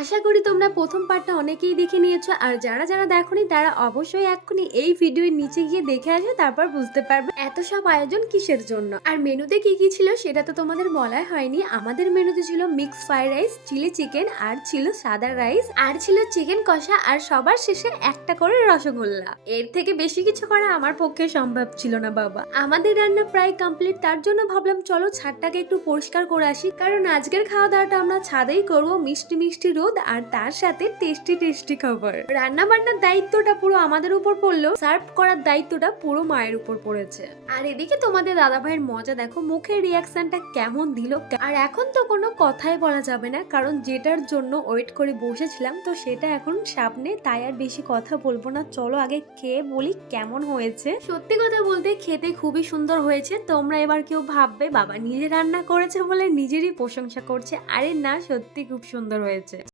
আশা করি তোমরা প্রথম পার্টটা অনেকেই দেখে নিয়েছো, আর যারা যারা দেখোনি তারা অবশ্যই এক্ষুনি এই ভিডিওর নিচে গিয়ে দেখে আসো, তারপর বুঝতে পারবে এত সব আয়োজন কিসের জন্য। আর মেনুতে কি কি ছিল সেটা তো তোমাদের বলাই হয়নি। আমাদের মেনুতে ছিল mix fried rice, chilli chicken, আর ছিল সাদা রাইস, আর ছিল চিকেন কষা, আর সবার শেষে একটা করে রসগোল্লা। এর থেকে বেশি কিছু করা আমার পক্ষে সম্ভব ছিল না বাবা। আমাদের রান্না প্রায় কমপ্লিট, তার জন্য ভাবলাম চলো ছাদটাকে একটু পরিষ্কার করে আসি, কারণ আজকের খাওয়া দাওয়াটা আমরা ছাদেই করবো। মিষ্টি মিষ্টি রোদ আর তার সাথে টেস্টি টেস্টি খাবার। রান্না বান্নার দায়িত্বটা পুরো আমাদের উপর পড়লেও সার্ভ করার দায়িত্বটা পুরো মায়ের উপর পড়েছে। আর এদিকে তোমাদের দাদা ভাইয়ের মজা দেখো, মুখের রিয়াকশনটা কেমন দিল। আর এখন তো কোনো কথাই বলা যাবে না, কারণ যেটার জন্য ওয়েট করে বসেছিলাম তো সেটা এখন সামনে, তাই আর বেশি কথা বলবো না। চলো আগে খেয়ে বলি কেমন হয়েছে। সত্যি কথা বলতে খেতে খুবই সুন্দর হয়েছে। তোমরা এবার কেউ ভাববে বাবা নিজে রান্না করেছে বলে নিজেরই প্রশংসা করছে, আরে না, সত্যি খুব সুন্দর হয়েছে।